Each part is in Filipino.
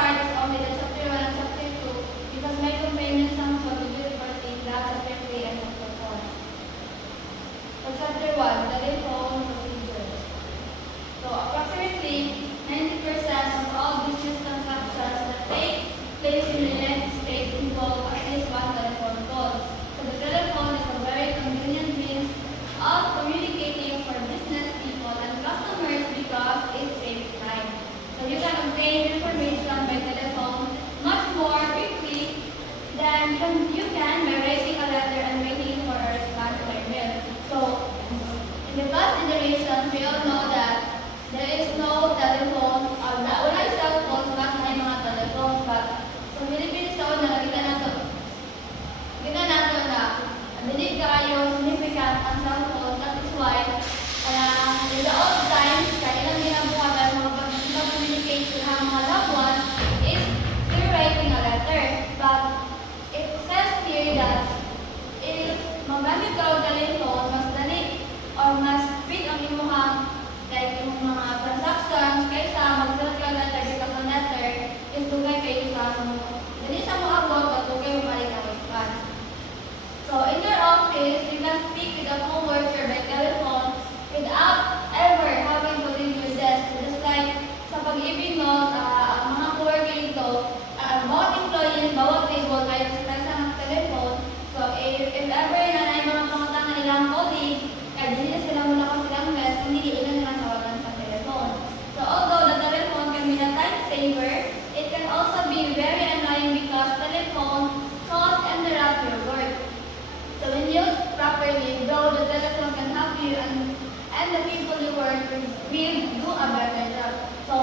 part is only the chapter 1 and chapter 2 because may companions ang sa video recording chapter 3 and chapter 4. So chapter 1, telephone procedures. So approximately 90% of all business transactions that take place in the United States involve at least one telephone call. So the telephone is a very convenient means of communicating for business people and customers because it saves time. So you can obtain information by telephone much more quickly than you can by writing a letter and waiting for a response by mail. So in the past generations, we all know that there is no telephone, wala cell phones, mas may mga telephones, but sa Philippines sa una, nakita nato na dili kaayo significant ang cell phone. That is why in the old times, kaya ilang ginabuhatan mga communication ng mga loved ones is through writing a letter. But it says here that if magamit ka og telephone, mas dali or mas quick ang imuhang like yung mga transactions kaysa mag-send ka letter because ang letter is dugay kayo sa dali sa mo abot at dugay mo balik ang response. So in your office, you can speak with a co-worker by telephone without ever having to leave your desk. Just like sa pag-ibig mo, ang mga co-worker ito, bawat employee, bawat table, kahit sa telephone. So if ever na ay mga pangatang nilang colleague, kahit hindi sila muna kasi silang mess, hindi ilan nila tawagan sa telephone. So although the telephone can be a time saver, it can also be very annoying because telephone calls interrupt your work. So when used properly, though the telephone can help you and the people you work with do a better job. So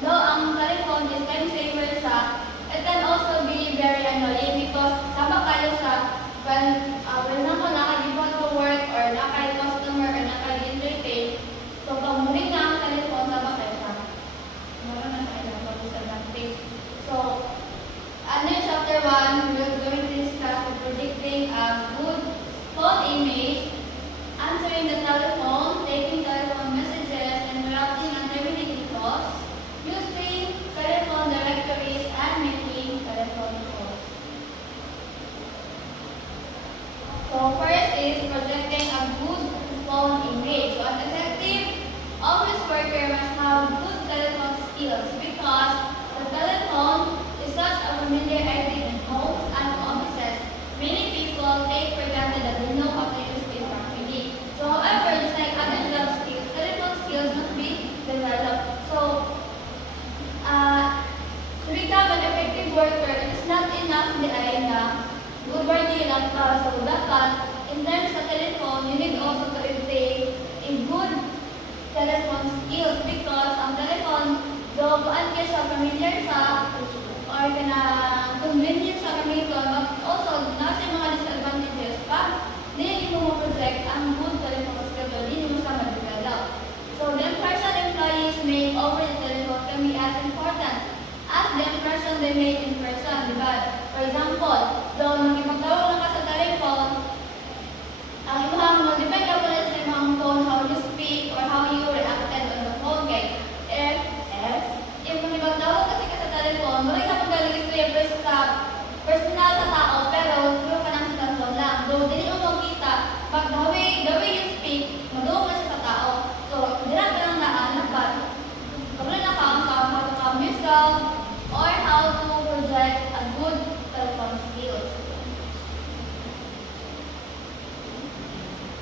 though ang telephone is time saver siya, it can also be very annoying because sama kayo siya when example nakagibon ko work or nakay-customer or nakay-entertain. So pag muling na ang telephone, sama kayo siya. Meron na sa ilang disadvantage. So under chapter 1, we're going to discuss the predicting a good phone image, answering the telephone, taking telephone messages, interrupting and terminating calls, using telephone directories, and making telephone calls. So first is projecting a good phone image. So an effective office worker must have good telephone skills because the telephone is such a familiar item in homes and offices. Many people take for granted that they know how to use it properly. So however, just like other job skills, telephone skills must be developed. So to become an effective worker, it is not enough na good working lang ka. So dapat, in terms sa telephone, you need also to obtain a good telephone skills because ang telephone, though kuan ka siya familiar sa or convenient sa gamiton, but also nasa mga disadvantages pa, hindi mo project ang good telephone skills, hindi mo siya ma-develop. So the impression employees make over the telephone can be as important as the impression they make in person, diba? For example, though nakipagtawag lang ka sa telephone, ang imahang mag-depend ka pala sa imahang phone, how you speak or how you reacted on the phone. Kaya if makipagtawag kasi ka sa telephone, muna ka magaling sa personal sa tao, pero through ka ng cellphone lang. Though dili mo makita, pag the way you speak, maduong ka sa tao. So, dira ka lang dapat kabula na ka sa how to calm yourself or how to project a good telephone skills.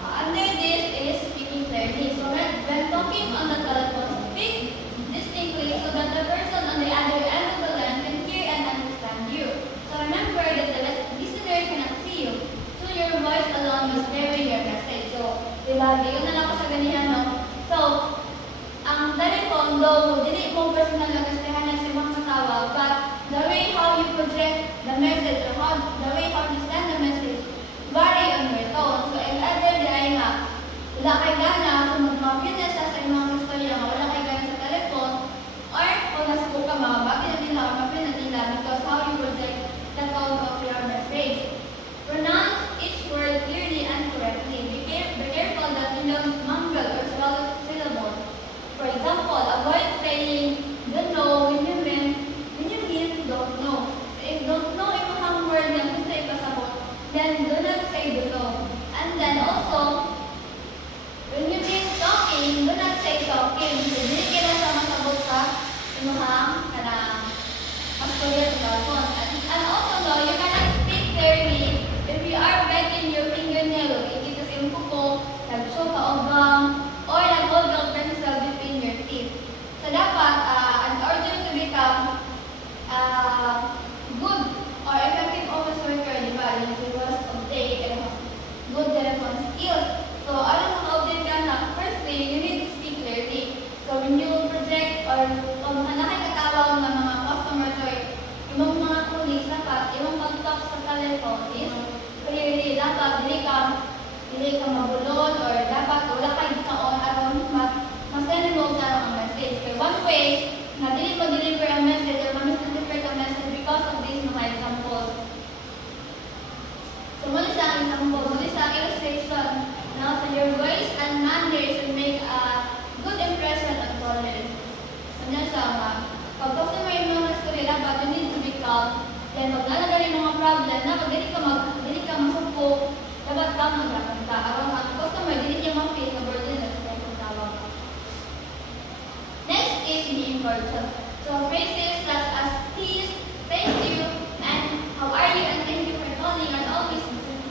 Under this is speaking clearly. So when talking on the telephone, speak distinctly so that the person on the other end of the line can hear and understand you. So remember that the listener cannot see you, so your voice alone must carry your message. So, diba, yun na lang ako sa ganihan, no? So, ang telephone, though, dili mo personal na gastahan na si mga tawag, but the way how you project the message or the way how you send the message vary on your tone. So, if ever di ay nga, wala kay gana, so mag-mapin na siya sa imong gusto niya, wala kay gana sa telephone, or kung nasa ka, mababagin na nila or mapin na nila because how you project the tone of your message. Pronounce each word clearly and correctly. Be careful that you don't mumble or swallow syllables. For example, avoid saying don't know when you mean telephone is clearly dapat dili ka mabulol or dapat wala kay gikaon aron ma-send mo sa ang message. Kay one way na dili mo deliver ang message or ma-misdeliver ka message because of these mga examples. So muli sa example, muli sa illustration. Now, so your voice and manner should make a good impression on callers. So niya siya pag customer yung mga story, dapat you need to be calm. Then pag nalagay yung mga problem na pag dili ka masuko, dapat ka mag-rapid ka. Aron ang customer, dili niya ma-feel na burden na sa kanyang tawag. Next is being person. So phrases such as please, thank you, and how are you, and thank you for calling are always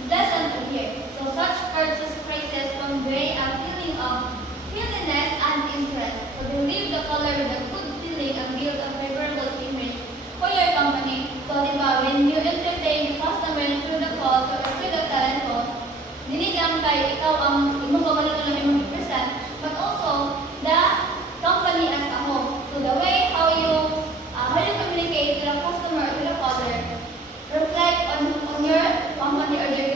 pleasant to hear. So such courteous phrases convey a feeling of friendliness and interest. So they leave the caller with a good feeling and build a favorable image for your company. So diba, when you entertain the customer through the call or through the telephone, dili lang kay ikaw ang imong pagkaluto lang imong present, but also the company as a whole. So the way how you communicate to the customer or to the caller reflect on your company or the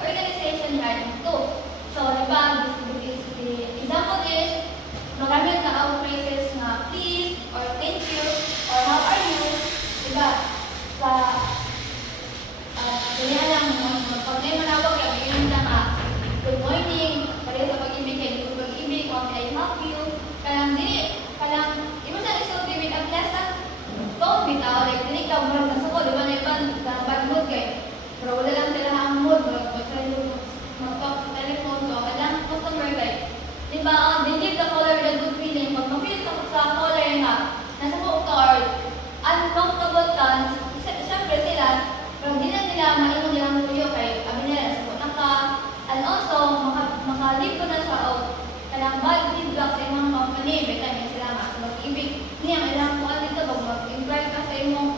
organization you are into. So diba, the example is magamit ka ang phrases na please or thank you or how are you. Diba? Sa ganyan lang, pag may manawag ka, ganyan lang good morning, pareho sa pag-ibig kayo, good pag-ibig, how can I help you? Kalang, imo sa isulti with a pleasant tone bitaw, like, dili ka murag na suko, diba na iban, bad mood kayo. Pero wala lang sila ang mood, mag-talk sa telephone, so kailang customer kayo. Diba, they give the caller with a good feeling. Pag mapil ka sa caller nga, nasa buong ka or uncomfortable ka, siyempre sila, pero di na nila maingon nilang tuyo kay abi nila sa buong ka. And also, makalib ko na siya o kailang bad feedback sa imong company, beka niya sila nga. So, mag-ibig niya, kailang kuhan dito, pag mag-inquire ka sa imong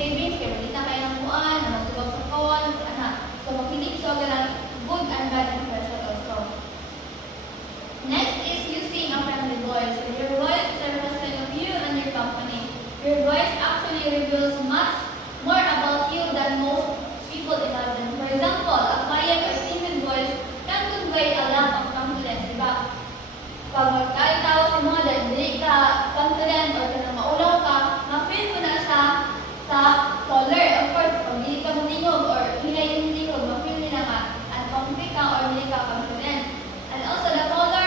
savings, kaya malita kayo ng kuhan, na magtubag sa kawan, anak. So, makinig siya kailang good and bad impression also. Next is using a friendly voice. So your voice is a reflection of you and your company. Your voice actually reveals much more about you than most people imagine. For example, a quiet or timid voice can convey a lot of confidence. Diba? Pag magkaitaw sa mga dili ka confident or kung maulaw ka, ma-feel mo na siya sa caller. Of course, pag dili ka matingog or hinay yung tingog, ma-feel nila nga unconfident ka or dili ka confident. And also the caller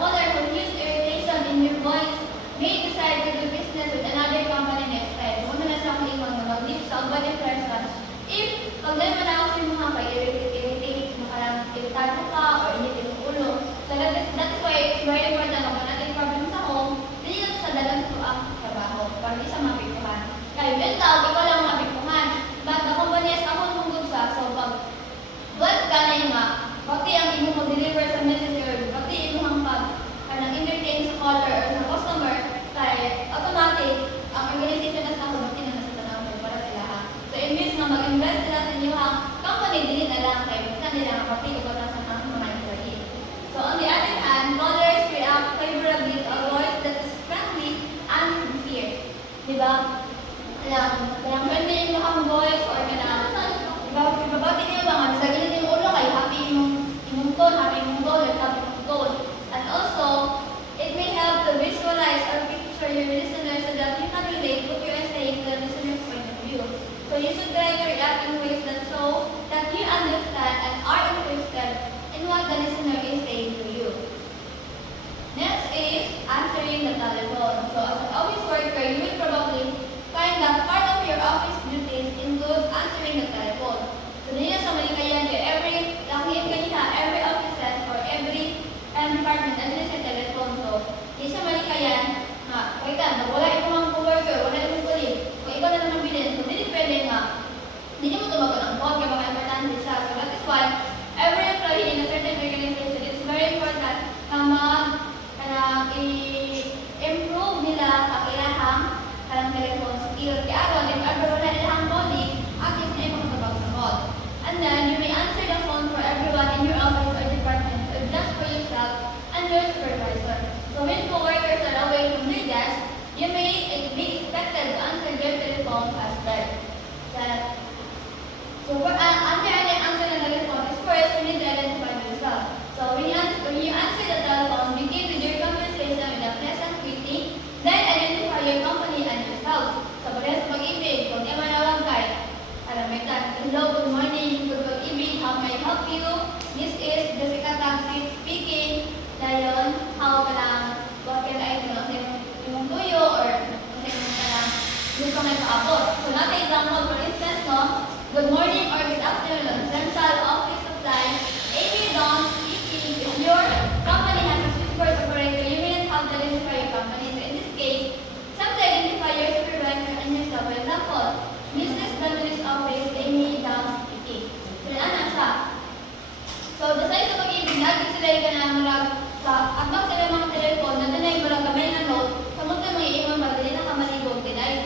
who use irritation in your voice may decide to do business with another company next time. Muna na siya kalimang na mag-leave sa bad impression. If pag naman ako sa mga pa-irritate, irritado ka or initin yung ulo. So that is why it's very important na kung natin problem sa home, hindi lang sa dalang ito ang trabaho para di sa mapikuhan. Kaya yun tawag, ikaw lang mapikuhan. But the company is ako tungkol sa so pag buwan ka na yung pati ang imo mag-deliver sa message or pati imo ang kanang entertain sa caller or sa customer kay automatic ang organization na sa pati na nasa tanawin para sila ha. So imbes na mag-invest sila sa inyo ang company dili na lang kay na nila ang pati o sa mga employee. So on the other hand, callers react favorably to a voice that is friendly and sincere. Diba? Kaya friendly yung ang voice or ibabati niyo ba sa ganito yung ulo kay happy yung tone, happy yung goal, or happy yung goal. And also, it may help to visualize or picture your listener so that you can relate what you are saying to the listener's point of view. So you should try to react in ways that show that you understand and are interested in what the listener is saying to you. Next is answering the telephone. So as an office worker, you will probably find that part of your office duties includes answering the telephone. So nila sa malikayan, every offices or every department na sa telephone. So, di sa malikayan, wala ito mga co-worker, wala ito colleague. Kung ikaw na naman bilhin, so hindi pwede hindi mo tumagal ang phone, kaya baka importante siya. So that is why every employee in a certain organization, it's very important na i-improve nila ang ilahang telephone skills. Kaya aron, if ever wala ilahang colleague, at least na yung magtabag sa phone. And then, you may answer the phone for everyone in your office or department, or just for yourself and your supervisor. So when co-workers are away from their desk, you may be expected to answer their telephones as well. So So under any answer na telephone is first, you need to identify yourself. So when you answer the telephone, begin with your conversation with a pleasant greeting, then identify your company and yourself. So parehas pag-ibig, kung di manawag kay, hello, good morning, good pag-ibig, how may I help you? This is Jessica Taxi speaking. Dayon, how ka lang, bakit ay ito yung tuyo or kasi ka lang, gusto may paabot. So not example, for instance, no, good morning or good afternoon, Central Office Supply, Amy Dawn speaking. If your company has a switchboard operator, you may not have to identify your company. So in this case, some to identify your supervisor and yourself. For example, Mrs. W's office, Amy Dawn speaking. So yan na siya. So the size of pag-ibig, lagi sila yung kanang sa atbang sila mga telephone, na doon ay marang kamay na note, kamot na mga iwan madali na kamaligong tinay,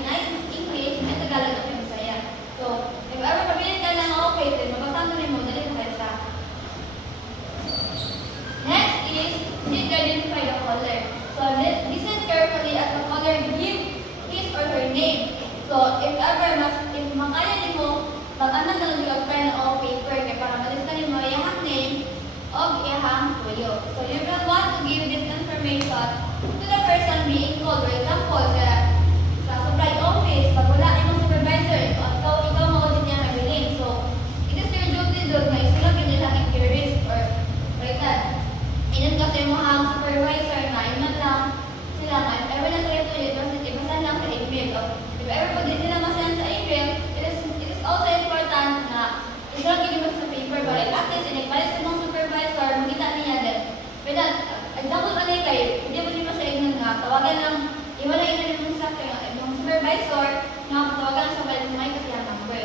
English, at Tagalog at Bisaya. So, if ever pabilin ka ng okay, then mabasang na mo, dali mo kayo siya. Next is, need to identify the caller. So, listen carefully at the caller give his or her name. So, if ever, if makaya din mo, pag-anak na nag-apply na all paper, kaya para malista mo yung name of iyang tuyo. So, you will want to give this information to the person being called. For example, sa supply office, pag wala yung supervisor, ikaw maudit niya ng billing. So, it is your duty doon na isulat ka nila inquiries or like that. Inan kasi yung mga supervisor na, inan lang sila nga. If ever na sila ito, ibasan lang sa email. If ever pag di nila masend sa email, it is also important na isulat ka nila sa paper. But at least, inikbalis sa mga supervisor, makita niya din. Pero example pa kayo, hindi mo din pa siya ignan nga, tawagan lang, iwala yun na yung supervisor, nga tawagan siya ba yung may kasi ang number.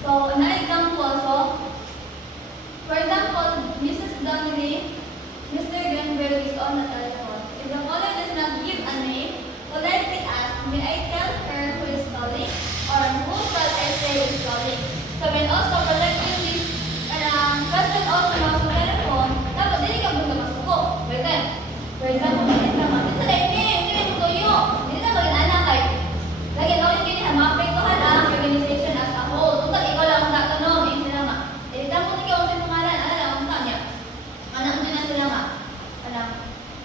So, another example, so, for example, Mrs. Donnelly, Mr. Grenville is on the telephone. If the caller does not give a name, politely ask, may I tell her who is calling? Or who shall I say is calling? So, when also politely this question also mga sa telephone, dapat dili ka muna masuko. For example, dito sa name, hindi mo tuyo. Hindi na mag-inana kay. Lagi na ulit ganyan, maapektuhan ang organization as a whole. Kung ikaw lang ang tatanong, hindi sila nga. Dito mo ikaw ang sinumalan, lang ang tanya. Anak mo na sila nga.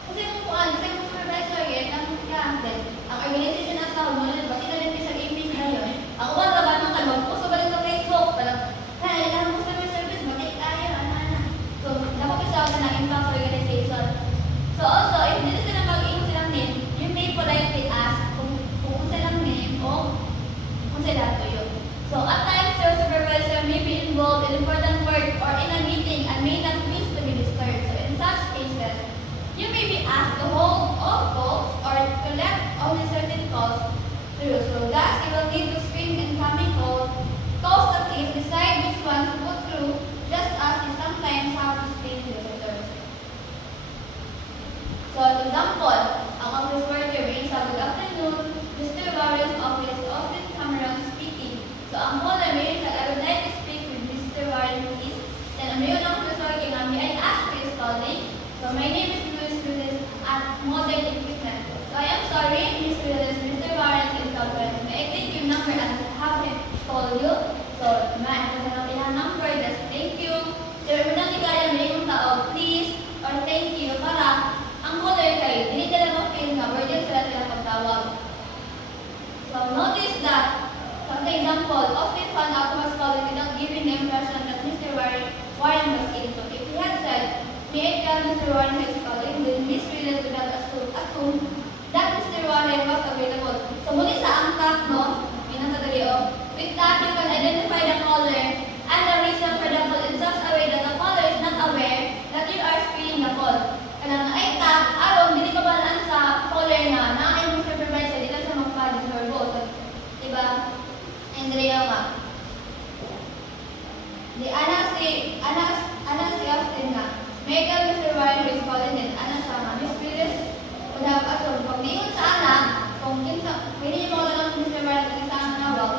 Kasi kung supervisor, ang organization as a whole, bakit na rin sa email na yun? Ang uwan ka ba nung mag-post ba rin sa Facebook? Ilang mo service, bakit tayo, So, dapat isa ako na impact sa organization. So also, if dito sila mag-iwan silang name, you may politely ask kung silang name o kung sila tuyo. So at times, your supervisor may be involved in important work or in a meeting and may not wish to be disturbed. So in such cases, you may be asked to hold all calls or collect only certain calls through. So thus, you will need to screen incoming calls at least decide which ones to put through, just as you sometimes have to screen visitors. So, for example, ang office worker may sa good afternoon, Mr. Warren's office, Austin Cameron speaking. So, ang caller may sa I would like to speak with Mr. Warren, please. Then, ang mayon ng office worker nga, may I ask who is calling? So, my name is Louis Willis at Modern Equipment. So, I am sorry, Mr. Willis, Mr. Warren is calling. May I take your number and have him call you? So, may I have your number, just thank you. So, kung kaya may yung tao, please, or thank you, para ang caller kayo, hindi talaga feel nga, where din sila pagtawag. So, notice that, for example, often found out was calling without giving the impression that Mr. Warren was in. So, if he had said, may I tell Mr. Warren who is calling, then Miss Willis would not assume that Mr. Warren was available. So, muli sa angkat, no? Minatadali, with that, you can identify the caller and the reason for the call in such a way that the caller is not aware that you are screening the call. Kaya nga ay aron, hindi ka balaan sa caller na ay mong supervisor, di lang siya magpa-disturbo. So, diba? Andrea nga. Anak si Austin nga. May ikaw Mr. Warren who is calling din. Anak siya nga. Miss Willis, kung dapat pag niyon sa anak, kung hindi mo lang si Mr. Warren kung saan nawag,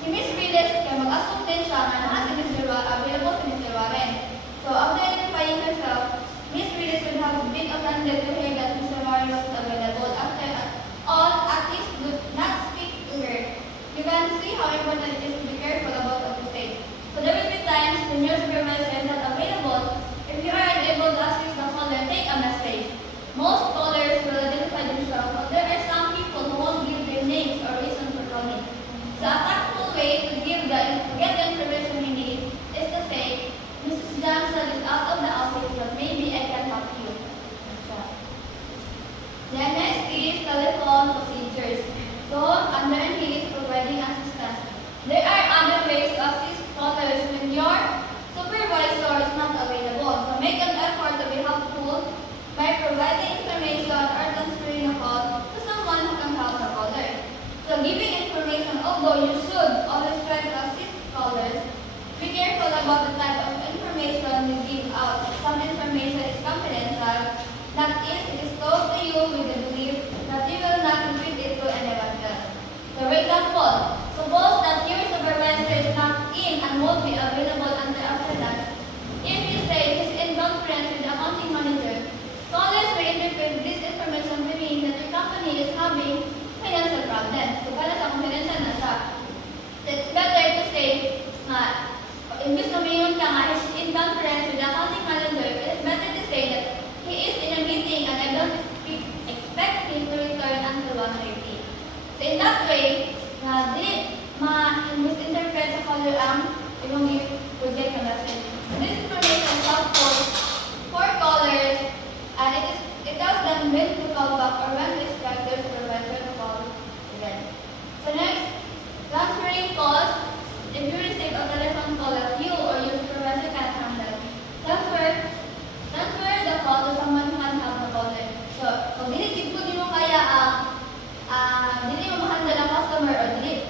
si Miss Willis, kaya mag-assume din siya na si Mr. Warren, available si Mr. Warren. So, after identifying herself, Miss Willis would have been offended to hear that Mr. Warren was available. After all, at least do not speak to her. You can see how important it is to be careful about most callers will identify themselves, but there are some people who won't give their names or reason for calling. So a tactful way to get the information we need is to say, Mrs. Johnson is out of the office, but maybe I can help you. The next is telephone procedures. So, under NP is providing assistance. There are other ways to assist callers when your supervisor is not available. So, make an effort to be helpful by providing information or transferring a call to someone who can help the caller. So, giving information, although you should always try to assist callers, be careful about the type of information you give out. Some information is confidential. That is, it is told to you with the belief that you will not repeat it to anyone else. So, for example, suppose that your supervisor is not in and won't be available until after lunch. If you say he's in conference with the accounting manager, callers may interpret this information to mean that your company is having financial problems. So, para sa confidential na siya. So, it's better to say, imbis na mayroon ka nga, he's in conference with the accounting manager, it's better to say that he is in a meeting and I don't expect him to return until 1:30. So in that way, di ma-misinterpret sa caller ang ibang project na message. This information is helpful for callers and it tells them when to call back or when to expect their supervisor to call again. So next, transferring calls. If you receive a telephone call that you or your supervisor can't handle, transfer the call to someone who can help the caller. So, kung dili mo kaya dili mo ma-handle ang customer or dili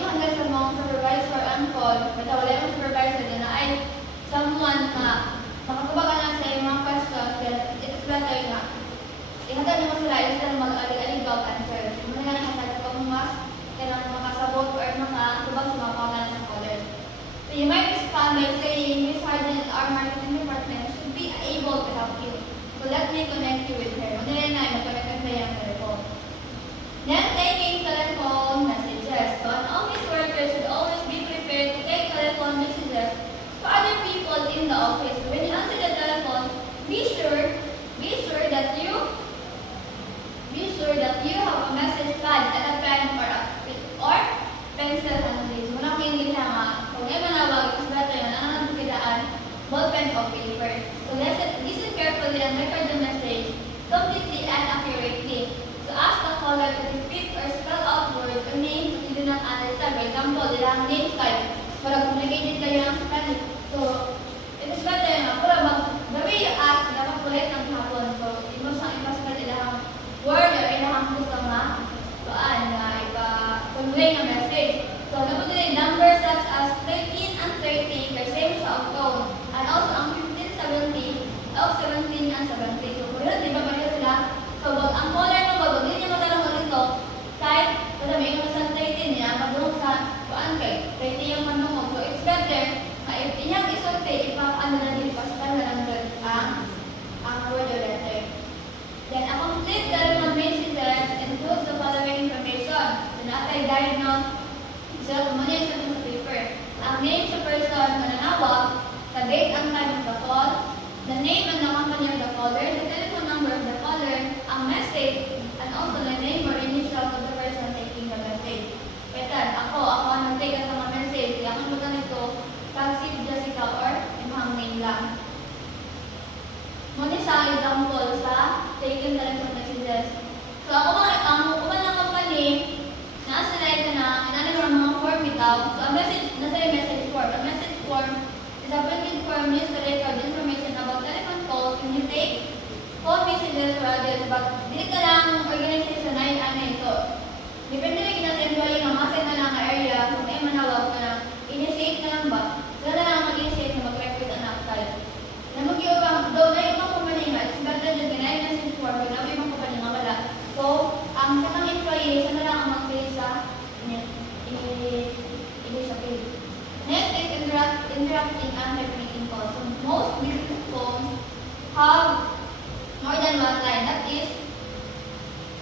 mo handle sa mga supervisor ang call, basta wala yung supervisor na ay someone na makatubag ka na sa yung mga questions, then it is better na ihatag mo sila, is sila mag-alig-aligaw answer. Muna nga nakatag ka mas kailangan makasabot or makatubag sa mga pangalan ng caller. So, you might respond by saying, Ms. Harden, our marketing department should be able to help you. So let me connect you with her. Madali na, mag-connect na yung telephone. Then, taking telephone messages. So, an office worker should always be prepared to take telephone messages for other people in the office. So, when you answer the telephone, be sure that you have a message pad and a pen or pencil handy. So, muna kayong ginawa. Kung may manawag, is better yun. Ang nagkitaan, ballpen or paper. So, listen carefully and record the message completely and accurately. So, ask the caller to repeat or spell out words or names that you do not understand. For example, ilang names type. Para communicated kayo ng Spanish. So, it is better yun. Pero, the way you ask, dapat kulit ng hapon. So, imo siyang ipaspell ilang word or ilang gusto nga. Convey a message. So, dapat din numbers such as 13 and 30 by same sa tone. And also, ang 15, 17, of 17 and 17. So, kung yun, di ba ba sila? So, ang caller ng bago, hindi niya magkaroon ulit ito. Kahit, kung may yung sa 13 niya, magulong sa kuan kay 30 yung manungog. So, it's better na if inyang isulti, ipapano na din pasal na lang ang word or letter. Then, a complete telephone messages includes the following information. Natay guide no, so kumanin sa paper. Ang name sa person na nanawag, the date and time of the call, the name and the company of the caller, the telephone number of the caller, ang message, and also the name or initials of the person taking the message. Kaya ako ang nag-take ang mga message, kaya ang mga nito, Taxi Jessica or imahang name lang. Muna sa example sa taking telephone messages. So ako ang ng company, na-select na inanong mga form bitaw. So, ang message, nasa yung message form. Ang message form is a printed form used to record information about telephone calls when you take phone messages for others. But, dili ka lang organization na yun. So, depende lang sa employee na masin na lang ang area kung may manawag ka na initiate na lang ba. Sila na lang mag-initiate na mag-record ang outside. Namag-iyo ka, though na ibang company nga, it's better than ginay message form kung na ibang company nga wala. So, ang kanang employee, siya na lang ang mag-pay sa page. Next is interrupting and terminating calls. So, most business phones have more than one line. That is,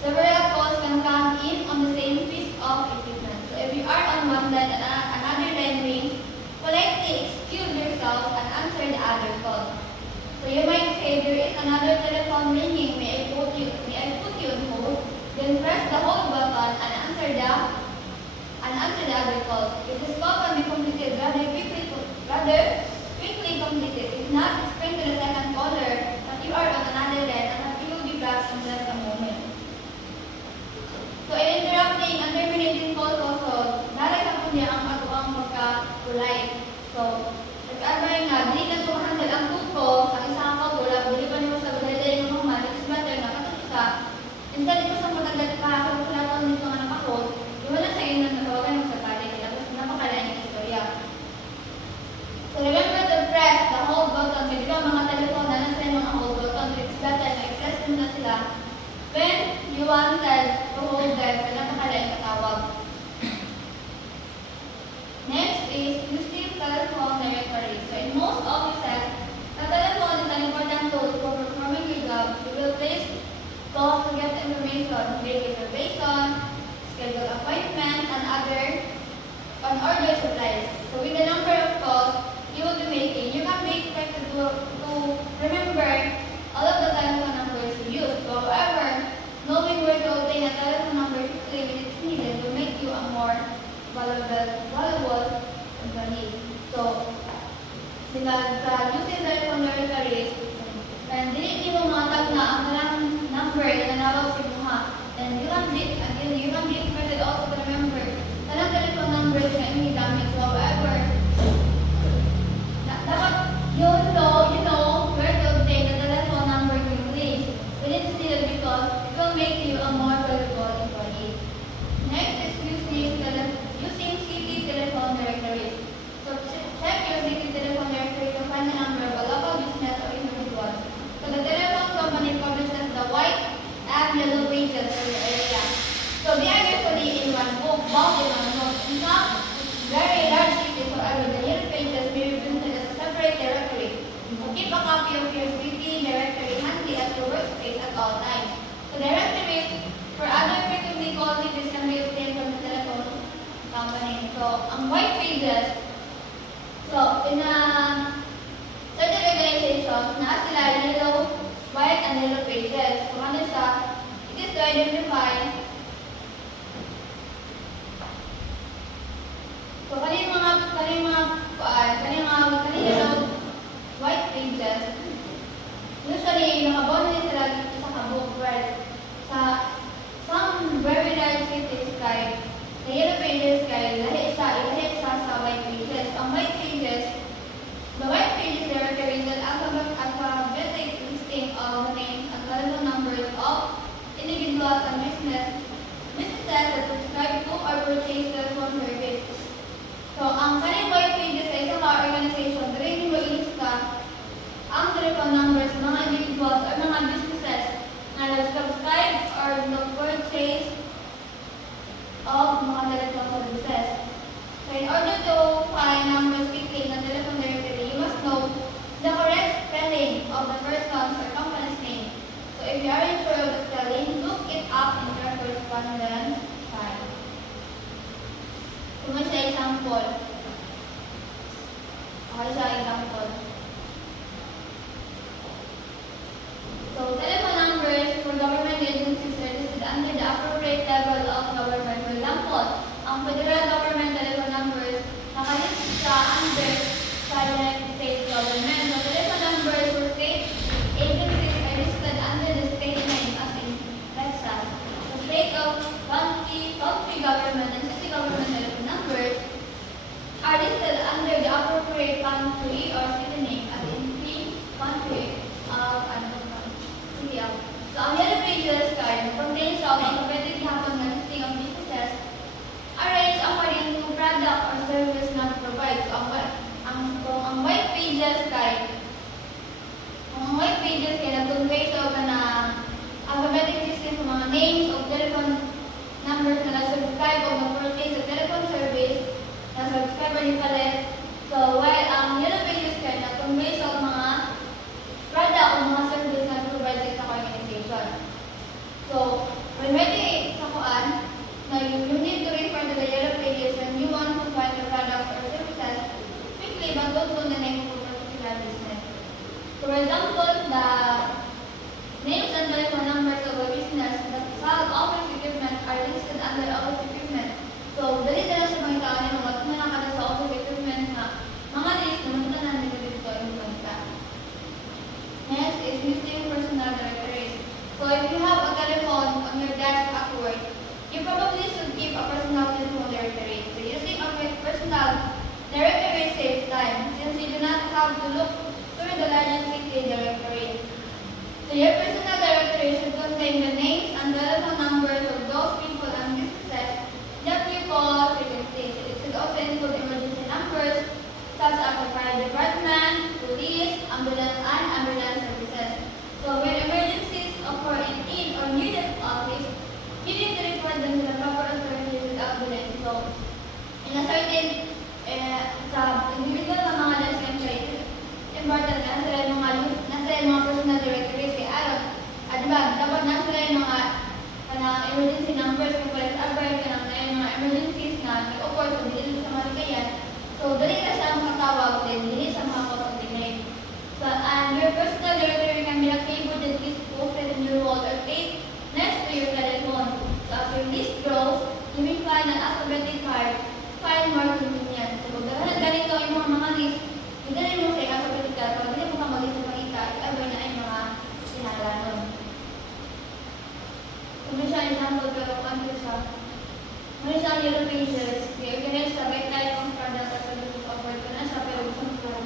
several calls can come in on the same piece of equipment. So, if you are on one line and another line rings, politely excuse yourself and answer the other call. So, you might say there is another polite. So, if ever nga, dili na ito handle ang tuko, sa isang kagula, dili pa nimo sa gulay ng mga it is better na katulad ka, instead ito sa matagad pa, kung kailangan nito nga nakakot, wala sa inyo na natawagan mo sa pali, kaya napakalain ng istorya. So, remember to press the hold button. Kasi ikaw mga telephone na nasa yung mga hold button, it's better na i-press mo na sila when you wanted to hold them, kaya napakalain katawag. Next is using telephone directory. So in most offices, the telephone is an important tool for performing your job. You will place calls to get information, make reservation, schedule appointment, and order supplies. So with the number of calls you will be making, you can be expected to remember all of the telephone numbers you use. However, knowing where to obtain a telephone number quickly when it's needed will make you a more valuable employee. So, sila sa using telephone directories, and dili mo mga tag na ang talang number na nanawag sa mga, and you can be expected also to remember talang telephone numbers na yung gamit. So, however, dapat you know where to obtain the telephone number quickly when it's needed because it will make you a more valuable employee. Next is using city telephone directories. So check your city telephone directory to find the number of a local business or individual. So the telephone company publishes the white and yellow pages for your area. So they are usually in one book, bound in one book. In some very large cities, however, the yellow pages may be printed as a separate directory. So keep a copy of your city directory handy at your workspace at all times. So directories for other frequently called cities can be obtained from the telephone company. So, ang white pages, so, in a certain organizations, na sila yellow, white, and yellow pages. So, ano siya, it is to identify, so, kaning yellow, white pages, usually, nakabon nila sila dito sa kabuk, right? Sa some very large cities, kay the yellow pages kay ilahi siya sa white pages. Ang white pages, the white pages directory is an alphabetic listing of the names and telephone numbers of individuals and businesses that subscribe to or purchase telephone service. So, ang kaning white pages sa isang organization, dili mo ilista ang telephone numbers ng mga individuals or mga businesses na nag-subscribe or nag-purchase of mga telephone services. So in order to find numbers quickly in the telephone directory, you must know the correct spelling of the person's or company's name. So if you aren't sure of the spelling, look it up in your correspondence file. Kung siya example. Okay siya example. So telephone numbers for government agencies are listed under the appropriate level of government. For example, ang federal government telephone numbers nakalist siya under sa United States government. So telephone numbers for state agencies are listed under the state name as in Texas. The state of country government and city government telephone numbers are listed under the appropriate country or city name as in the country of city of. So ang yellow pages card contains of alphabetic hapon na listing of businesses arranged according to product or service na provide. So ang white pages card, ang white pages kaya nag-convey sa na alphabetic listing sa mga names of telephone numbers na nag-subscribe o nag-purchase sa telephone service na subscriber ni palit. So while ang yellow pages card nag-convey sa mga product o mga service na provide sa organization. So, when ready sa kuan, you need to refer to the yellow pages when you want to find the products or services quickly but don't know the name of a particular business. So, for example, the names and telephone numbers of a business that sell office equipment are listed under office equipment. So, dali na lang sa mga tao nila what na nakada sa office equipment na mga list na magtanan nila dito yung pagka. Next is using personal directories. So if you have a telephone on your desk at work, you probably should keep a personal telephone directory. So using a personal directory directory saves time since you do not have to look through the largest city directory. So your personal directory should contain the names and telephone numbers of those people and businesses that you call frequently. So it should also include emergency numbers such as the fire department, police, ambulance, and ambulance services. So when emergencies occur in or near the office, you need to report them to the proper authorities without delay. So in a certain sa individual na mga lesson trade, important na sila yung mga personal directories kay Aaron. Diba, dapat na sila yung mga emergency numbers kung pala sa-abay ka ng yung mga emergencies na nag-occur so dili sa malikayan. So, dali na siya makatawag din, dili sa mga contact. So, and your personal directory can be a keyboard that is posted in your wall or taped next to your telephone. So, as your list grows, you may find an alphabetic card, find more convenient. So, dahil ganito yung mga list, hindi mo sa alphabetic card, pag hindi mo ka mag-list sa makita, i-abay na yung mga sinalanon. Kung siya example, pero ano siya, ano siya ang yellow pages, i-organize sa by type of product at sa group of work na siya, pero gusto mo po.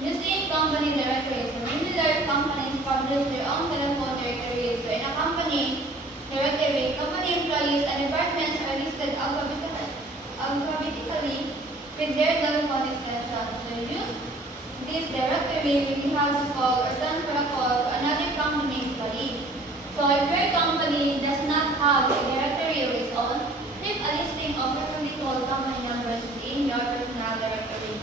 Using company directories. So, many large companies publish their own telephone directories. So, in a company directory, company employees and departments are listed alphabetically with their telephone extensions. So, use this directory when you have to call or send for a call to another company employee. So, if your company does not have a directory of its own, keep a listing of frequently called company numbers in your personal directory.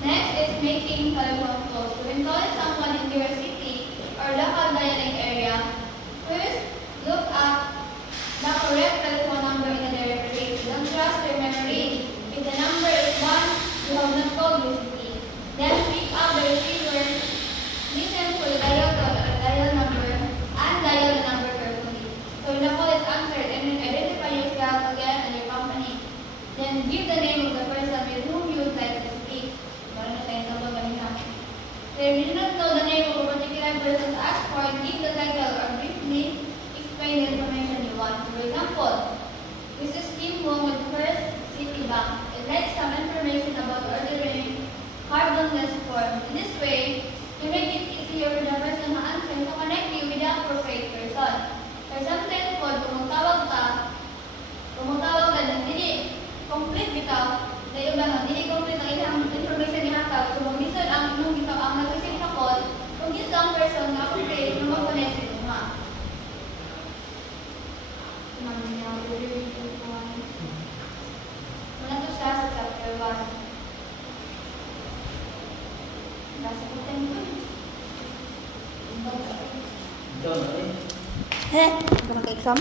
Next is making telephone calls. So when calling someone in your city or local dialing area, first look up the correct telephone number in the directory. Don't trust your memory. If the number is one, you have not called your city. Then pick up the receiver, listen for the dial number, and dial the number carefully. So when the call is answered, and then identify yourself again and your company. Then give the name of the person with whom you would like to speak. If you do not know the name of a particular person to ask for, give the title or briefly explain the information you want. For example, this is Kim Wong with First City Bank. It writes some information about ordering cardless form. In this way, you make it easier for the person who answers to connect you with the appropriate person. For sometimes, kung tumutawag ka ng hindi complete bitaw, dahil ba hindi complete ang ilang information ni hatag, so mag-listen ang imong bitaw ang nag-receive sa call, kung isa ang person na complete na mag-connect sa inyo nga. Muna to siya sa chapter 1. Nasa po tayo ito. Ito na rin. Ito na ka-exam?